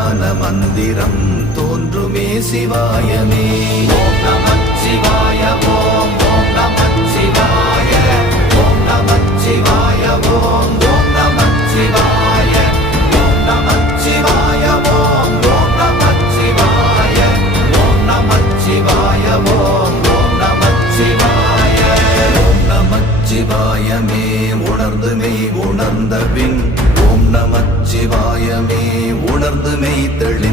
ஞான மந்திரம் தோன்றுமே சிவாயமே. ஓம் நமச்சிவாய ஓம் ஓம் நமச்சிவாய ஓம் நமச்சிவாய ஓம் ஓம் நமச்சிவாய ஓம் நமச்சிவாய ஓம் ஓம் நமச்சிவாய ஓம் நமச்சிவாய ஓம் ஓம் நமச்சிவாய. ஓம் நமச்சிவாயமே உணர்ந்து மெய் உணர்ந்த பின் ஓம் நமச்சிவாயமே உணர்ந்து மெய் தெளி